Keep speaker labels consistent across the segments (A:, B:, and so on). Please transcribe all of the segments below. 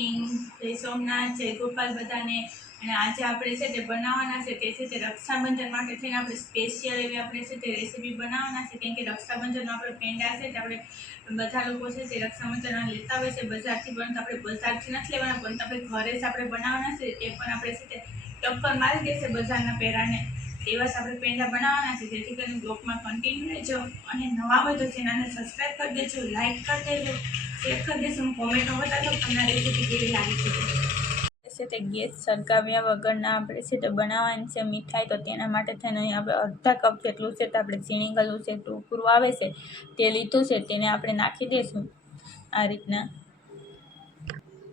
A: King જય સોમનાથ જય ગોપાલ બધાને. અને આજે આપણે છે તે બનાવવાના છે, તે છે તે રક્ષાબંધન માટે થઈને આપણે સ્પેશિયલ એવી આપણે છે તે રેસીપી બનાવવાના છે. કેમ કે રક્ષાબંધનમાં આપણે પેંડા છે તે આપણે બધા લોકો છે તે રક્ષાબંધન લેતા હોય છે, બજારથી પરંતુ આપણે બજારથી નથી લેવાના પરંતુ આપણે ઘરે જ આપણે બનાવવાના છે, તે પણ આપણે છે તે ટક્કર મારી દેશે બજારના પેરાને જ આપણે પેંડા બનાવવાના છે, જેથી કરીને બ્લોગમાં કન્ટિન્યુ રહેજો અને નવા હોય તો ચેનલને સબસ્ક્રાઈબ કરી દેજો લાઇક કરી દેજો શેર કરી દેજો કોમેન્ટો બતાવજો તમને રેસીપી કેવી લાગી છે. તે ગેસ સળગાવ્યા વગરના આપણે છે તે બનાવવાની છે, મીઠાઈ તો તેના માટે થઈને અહીં આપણે અડધા કપ જેટલું છે તો આપણે ઝીણી ગલું છે ટોકરું આવે છે તે લીધું છે તેને આપણે નાખી દઈશું આ રીતના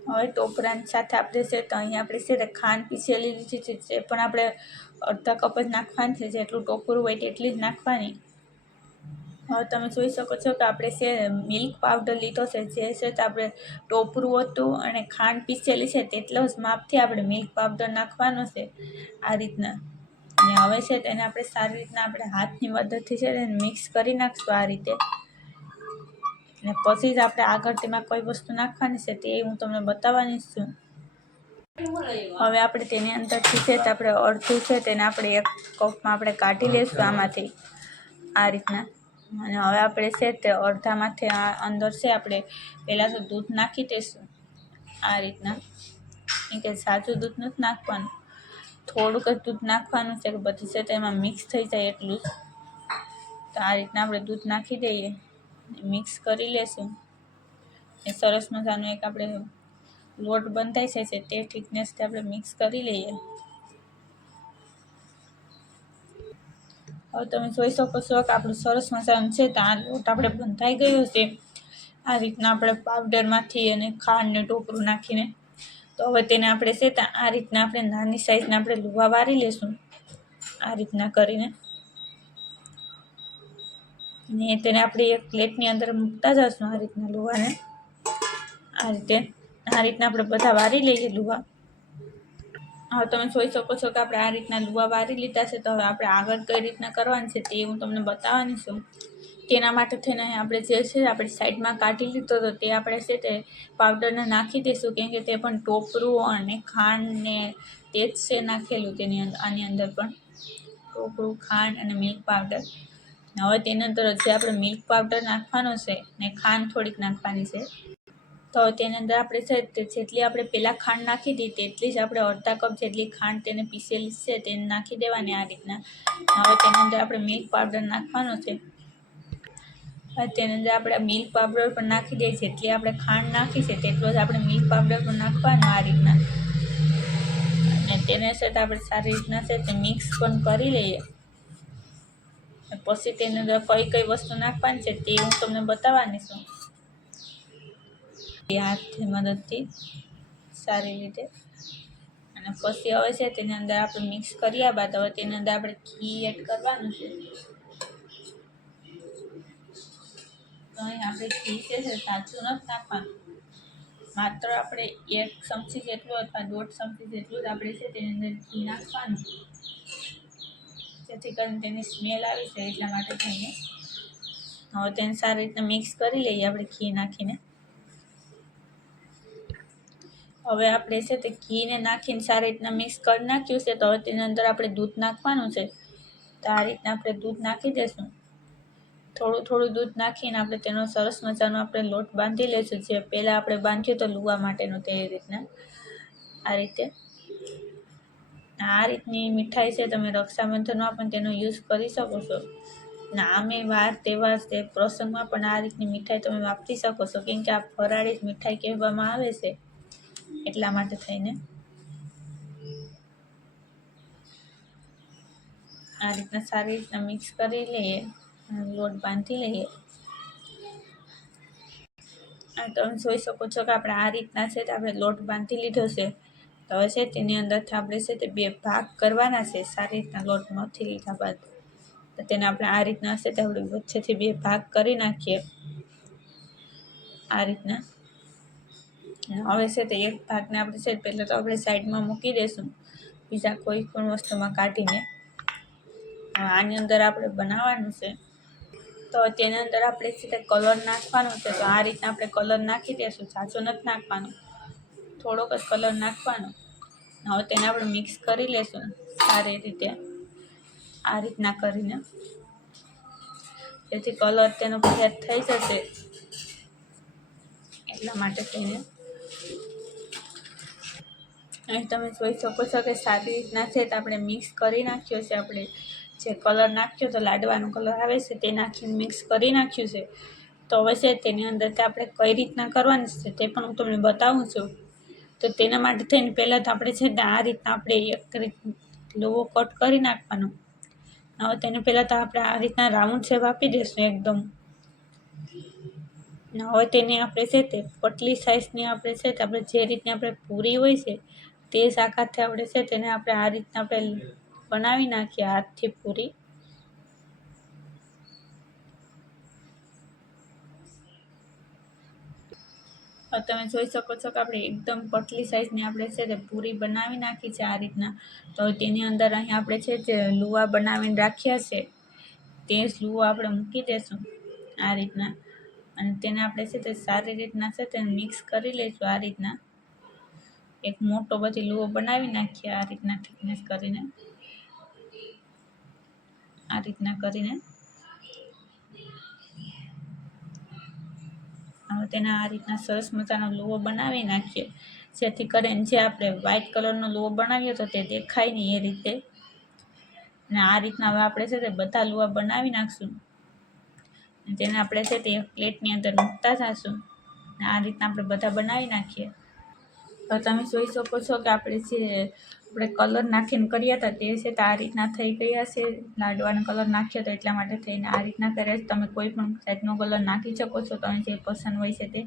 A: હવે ટોપરાની સાથે આપણે છે તો અહીંયા આપણે છે ખાંડ પીસેલી લીધી છે તે પણ આપણે અડધા કપ જ નાખવાની છે જેટલું ટોપરું હોય તેટલી જ નાખવાની. હવે તમે જોઈ શકો છો કે આપણે છે મિલ્ક પાવડર લીધો છે, જે છે તો આપણે ટોપરું હતું અને ખાંડ પીસેલી છે તેટલો જ માપથી આપણે મિલ્ક પાવડર નાખવાનો છે આ રીતના. અને હવે છે તેને આપણે સારી રીતના આપણે હાથની મદદથી છે તેને મિક્સ કરી નાખશું આ રીતે. અને પછી જ આપણે આગળ તેમાં કઈ વસ્તુ નાખવાની છે તે હું તમને બતાવવાની છું. હવે આપણે તેની અંદરથી છે તે આપણે અડધું છે તેને આપણે એક કપમાં આપણે કાઢી લઈશું આમાંથી. આ રીતના. અને હવે આપણે છે તે અડધામાંથી આ અંદર છે આપણે પહેલાં તો દૂધ નાખી દઈશું આ રીતના. કેમ કે સાચું દૂધ નથી નાખવાનું. થોડુંક જ દૂધ નાખવાનું છે કે બધી છે તેમાં મિક્સ થઈ જાય એટલું તો આ રીતના આપણે દૂધ નાખી દઈએ. મિક્સ કરી લેશું. એ સરસ મજાનો એક આપણે લોટ બંધાઈ જાય છે તે થિકનેસથી આપણે મિક્સ કરી લઈએ. હવે તમે જોઈ શકો છો કે આપણું સરસ મજાનું છે તો આ લોટ આપણે બંધાઈ ગયો છે. આ રીતના આપણે પાવડરમાંથી અને ખાંડને ટોપરું નાખીને. તો હવે તેને આપણે છે આ રીતના આપણે નાની સાઈઝના આપણે લુવા વારી લેશું. આ રીતના કરીને. ને તેને આપણે એક પ્લેટની અંદર મૂકતા જશું આ રીતના લુવાને. આ રીતે, આ રીતના આપણે બધા વારી લઈએ લુવા. હવે તમે જોઈ શકો છો કે આપણે આ રીતના લુવા વારી લીધા છે, તો હવે આપણે આગળ કઈ રીતના કરવાની છે તે હું તમને બતાવવાની છું. તેના માટે થઈને આપણે જે છે આપણે સાઈડમાં કાઢી લીધો તો તે આપણે છે તે પાવડરને નાખી દઈશું, કેમ કે તે પણ ટોપરું અને ખાંડ ને તે જ છે નાખેલું તેની અંદર આની અંદર પણ. ટોપરું, ખાંડ અને મિલ્ક પાવડર. હવે તેની અંદર જે આપણે મિલ્ક પાવડર નાખવાનો છે ને ખાંડ થોડીક નાખવાની છે, તો તેની અંદર આપણે છે જેટલી આપણે પહેલાં ખાંડ નાખી હતી તેટલી જ આપણે અડધા કપ જેટલી ખાંડ તેને પીસેલી છે તેને નાખી દેવાની આ રીતના. હવે તેની અંદર આપણે મિલ્ક પાવડર નાખવાનો છે. તેની અંદર આપણે મિલ્ક પાવડર પણ નાખી દઈએ, જેટલી આપણે ખાંડ નાખી છે તેટલો જ આપણે મિલ્ક પાવડર પણ નાખવાનો આ રીતના. અને તેને છે આપણે સારી રીતના છે તે મિક્સ પણ કરી લઈએ. પછી તેની અંદર કઈ કઈ વસ્તુ નાખવાની છે તે હું તમને બતાવવાની છું. હાથની મદદથી સારી રીતે. અને પછી હવે છે તેની અંદર આપણે મિક્સ કર્યા બાદ હવે તેની અંદર આપણે ઘી એડ કરવાનું છે. તો આપણે ઘી છે સાચું નથી નાખવાનું. માત્ર આપણે એક ચમચી જેટલું અથવા દોઢ ચમચી જેટલું જ આપણે છે તેની અંદર ઘી નાખવાનું. જેથી કરીને તેની સ્મેલ આવી જાય એટલા માટે થઈને હવે તેને સારી રીતે મિક્સ કરી લઈએ આપણે ઘી નાખીને. હવે આપણે છે તે ઘીને નાખીને સારી રીતના મિક્સ કરી નાખ્યું છે, તો હવે તેની અંદર આપણે દૂધ નાખવાનું છે. તો આ રીતના આપણે દૂધ નાખી દઈશું. થોડું થોડું દૂધ નાખીને આપણે તેનો સરસ મજાનો આપણે લોટ બાંધી લઈશું જે પહેલાં આપણે બાંધ્યું તો લુવા માટેનો તે રીતના. આ રીતે. આ રીતની મીઠાઈ છે, તમે રક્ષાબંધનમાં પણ તેનો યુઝ કરી શકો છો. ને આમે વાર તહેવાર તે પ્રસંગમાં પણ આ રીતની મીઠાઈ તમે વાપરી શકો છો. કેમ કે આ ફરાળી જ મીઠાઈ કહેવામાં આવે છે. એટલા માટે થઈને. આ રીતના સારી રીતના મિક્સ કરી લઈએ. લોટ બાંધી લઈએ. આ તમે જોઈ શકો છો કે આપણે આ રીતના છે આપણે લોટ બાંધી લીધો છે. તો હવે છે તેની અંદરથી આપણે છે તે બે ભાગ કરવાના છે. સારી રીતના લોટ નથી લીધા બાદ. તો તેને આપણે આ રીતના હશે તે આપણે વચ્ચેથી બે ભાગ કરી નાખીએ. આ રીતના. હવે છે તે એક ભાગને આપણે છે પહેલાં તો આપણે સાઈડમાં મૂકી દઈશું બીજા કોઈ પણ વસ્તુમાં કાઢીને. આની અંદર આપણે બનાવવાનું છે. તો તેની અંદર આપણે છે તે કલર નાખવાનો છે. તો આ રીતના આપણે કલર નાખી દઈશું સાચો નથી નાખવાનો. થોડોક જ કલર નાખવાનો. હવે તેને આપણે મિક્સ કરી લેશું સારી રીતે. આ રીતના કરીને. જેથી કલર તેનો ફેદ થઈ જશે. એટલા માટે થઈને અહીં તમે જોઈ શકો છો કે સારી રીતના છે તો આપણે મિક્સ કરી નાખ્યો છે. આપણે જે કલર નાખ્યો તો લાડવાનો કલર આવે છે તે નાખીને મિક્સ કરી નાખ્યું છે. તો હવે છે તેની અંદર આપણે કઈ રીતના કરવાની છે તે પણ હું તમને બતાવું છું. તો તેના માટે થઈને પહેલાં તો આપણે છે ને આ રીતના આપણે એક રીત લોવો કટ કરી નાખવાનો. હવે તેને પહેલાં તો આપણે આ રીતના રાઉન્ડ શેપ આપી દઈશું એકદમ. હવે તેની આપણે છે તે પટલી સાઇઝની આપણે છે તે આપણે જે રીતની આપણે પૂરી હોય છે તે શાખાથી આપણે છે તેને આપણે આ રીતના આપણે બનાવી નાખીએ હાથથી પૂરી હવે તમે જોઈ શકો છો કે આપણે એકદમ પટલી સાઇઝની આપણે છે તે પૂરી બનાવી નાખી છે આ રીતના. તો તેની અંદર અહીં આપણે છે તે લુવા બનાવીને રાખ્યા છે. તે જ લુવા આપણે મૂકી દઈશું આ રીતના. અને તેને આપણે છે તે સારી રીતના છે તે મિક્સ કરી લઈશું આ રીતના. એક મોટો બધી લુવો બનાવી નાખીએ આ રીતના થિકનેસ કરીને. આ રીતના કરીને તેને આ રીતના સરસ મજાનો લુઓ બનાવી નાખીએ. જેથી કરીને જે આપણે વ્હાઇટ કલરનો લુઓ બનાવ્યો હતો તે દેખાય નહીં એ રીતે. અને આ રીતના હવે આપણે છે તે બધા લુવા બનાવી નાખશું. તેને આપણે છે તે પ્લેટની અંદર મૂકતા થશું આ રીતના આપણે બધા બનાવી નાખીએ. તો તમે જોઈ શકો છો કે આપણે જે આપણે કલર નાખીને કર્યા હતા તે છે તો આ રીતના થઈ ગયા છે. લાડવાનો કલર નાખ્યો હતો એટલા માટે થઈને આ રીતના કર્યા છે. તમે કોઈ પણ સાઈડનો કલર નાખી શકો છો, તમે જે પસંદ હોય છે તે.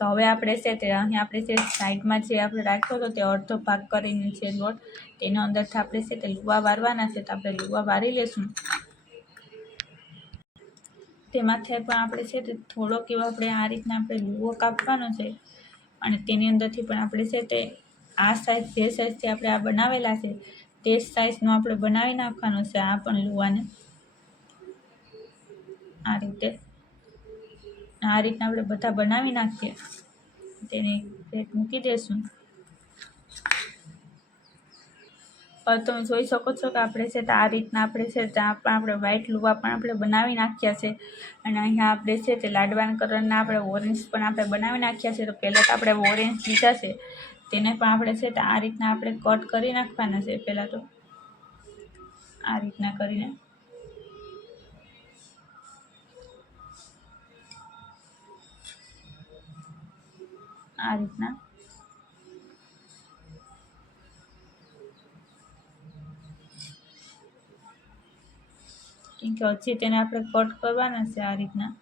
A: તો હવે આપણે છે તે અહીં આપણે જે સાઈડમાં જે આપણે રાખ્યો હતો તે અડધો ભાગ કરીને છે લોટ તેનો અંદરથી આપણે છે તે લુવા વારવાના છે તો આપણે લુવા વારી લેશું. તેમાંથી પણ આપણે છે તે થોડોક એવો આપણે આ રીતના આપણે લુવો કાપવાનો છે. અને તેની અંદરથી પણ આપણે છે તે આ સાઇઝ જે સાઇઝથી આપણે આ બનાવેલા છે, તે જ સાઈઝનો આપણે બનાવી નાખવાનો છે આ પણ લુવાને. આ રીતે. આ રીતના આપણે બધા બનાવી નાખીએ. તેને પ્લેટ મૂકી દઈશું હવે તમે જોઈ શકો છો કે આપણે છે તે આ રીતના આપણે છે ત્યાં પણ આપણે વ્હાઇટ લુવા પણ આપણે બનાવી નાખ્યા છે. અને અહીંયા આપણે છે તે લાડવાના કલરના આપણે ઓરેન્જ પણ આપણે બનાવી નાખ્યા છે. તો પહેલાં તો આપણે ઓરેન્જ લીધા છે. તેને પણ આપણે છે તે આ રીતના આપણે કટ કરી નાખવાના છે. પહેલાં તો આ રીતના કરીને. આ રીતના. કેમ કે તેને આપણે કટ કરવાના છે આ રીતના.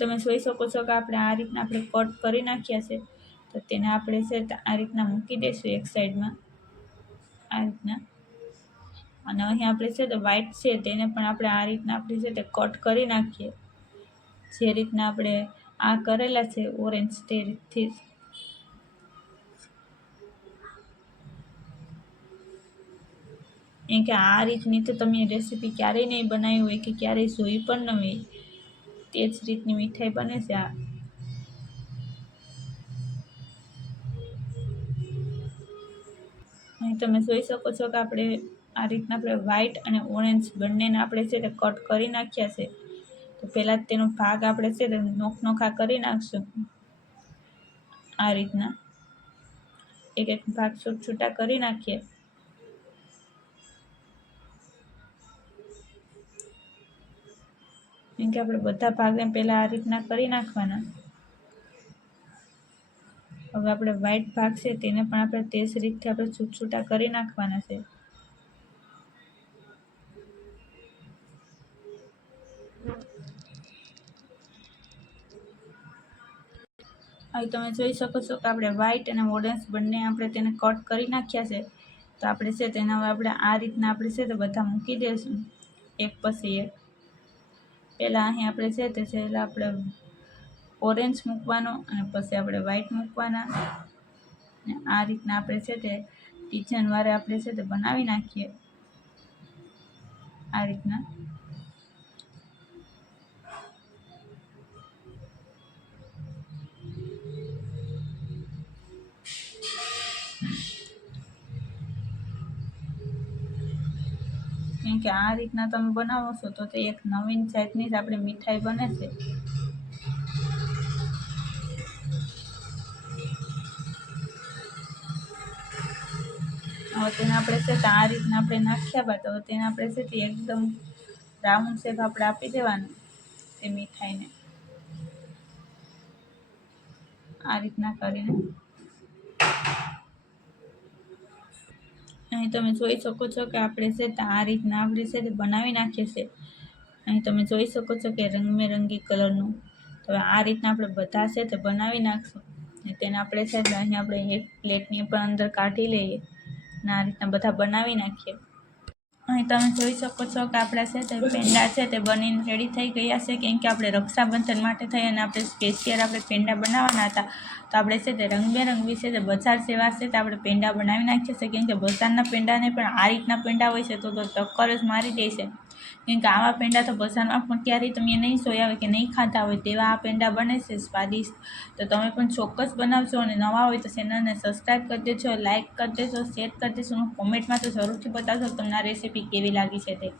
A: તમે જોઈ શકો છો કે આપણે આ રીતના આપણે કટ કરી નાખ્યા છે. તો તેને આપણે છે આ રીતના મૂકી દઈશું એક સાઈડમાં આ રીતના. અને અહીં આપણે છે તો વ્હાઈટ છે તેને પણ આપણે આ રીતના આપણે છે તે કટ કરી નાખીએ. જે રીતના આપણે આ કરેલા છે ઓરેન્જ રીતથી એમ કે આ રીતની તો તમે રેસીપી ક્યારેય નહીં બનાવી હોય કે ક્યારેય જોઈ પણ ન હોય, તે જ રીતની મીઠાઈ બને છે આ. તમે જોઈ શકો છો કે આપણે આ રીતના આપણે વ્હાઈટ અને ઓરેન્જ બંનેને આપણે છે તે કટ કરી નાખ્યા છે. તો પહેલાં તેનો ભાગ આપણે છે તે નોખ નોખા કરી નાખશું. આ રીતના. એક એક ભાગ છૂટ છૂટા કરી નાખીએ. કેમ કે આપણે બધા ભાગને પહેલાં આ રીતના કરી નાખવાના. હવે આપણે વ્હાઈટ ભાગ છે તેને પણ આપણે તે જ રીતથી આપણે છૂટા કરી નાખવાના છે. અહીં તમે જોઈ શકો છો કે આપણે વ્હાઈટ અને ઓરેન્જ બંને આપણે તેને કટ કરી નાખ્યા છે. તો આપણે છે તેના આપણે આ રીતના આપણે છે તે બધા મૂકી દઈશું એક પછી એક. પહેલાં અહીં આપણે છે તે પહેલાં આપણે ઓરેન્જ મૂકવાનો અને પછી આપણે વ્હાઈટ મૂકવાના. અને આ રીતના આપણે છે તે ડિઝાઇનવાળા આપણે છે તે બનાવી નાખીએ. આ રીતના. કે આ રીતના તમે બનાવો છો, તો તે એક નવીન જાતની જ આપણી મીઠાઈ બને છે. હવે તેને આપણે છે આ રીતના આપણે નાખ્યા બાદ, હવે તેને આપણે છે તે એકદમ રાઉન્ડ શેપ આપણે આપી દેવાનું તે મીઠાઈને. આ રીતના કરીને અહીં તમે જોઈ શકો છો કે આપણે છે આ રીતના આપણે છે તે બનાવી નાખીએ છીએ. અહીં તમે જોઈ શકો છો કે રંગબેરંગી કલરનું. તો આ રીતના આપણે બધા છે તે બનાવી નાખશું. તેને આપણે છે અહીં આપણે એક પ્લેટની પણ અંદર કાઢી લઈએ. અને આ રીતના બધા બનાવી નાખીએ. અહીં તમે જોઈ શકો છો કે આપણા છે તે પેંડા છે તે બનીને રેડી થઈ ગયા છે. કેમ કે આપણે રક્ષાબંધન માટે થઈ અને આપણે સ્પેશિયલ આપણે પેંડા બનાવવાના હતા. તો આપણે છે તે રંગબેરંગી છે તે બજાર સેવા છે તે આપણે પેંડા બનાવી નાખીએ છીએ. કેમ કે બજારના પેંડાને પણ આ રીતના પેંડા હોય છે તો તો ટક્કર જ મારી દે છે. કેમ કે આવા પેંડા તો બજારમાં પણ ક્યારેય તમે નહીં સોયા હોય કે નહીં ખાતા હોય તેવા આ પેંડા બને છે સ્વાદિષ્ટ. તો તમે પણ ચોક્કસ બનાવશો અને નવા હોય તો ચેનલને સબસ્ક્રાઈબ કરી દેજો, લાઇક કરી દેજો, શેર કરી દેજો કોમેન્ટમાં તો જરૂરથી બતાવશો તમને આ રેસીપી કેવી લાગી છે તે.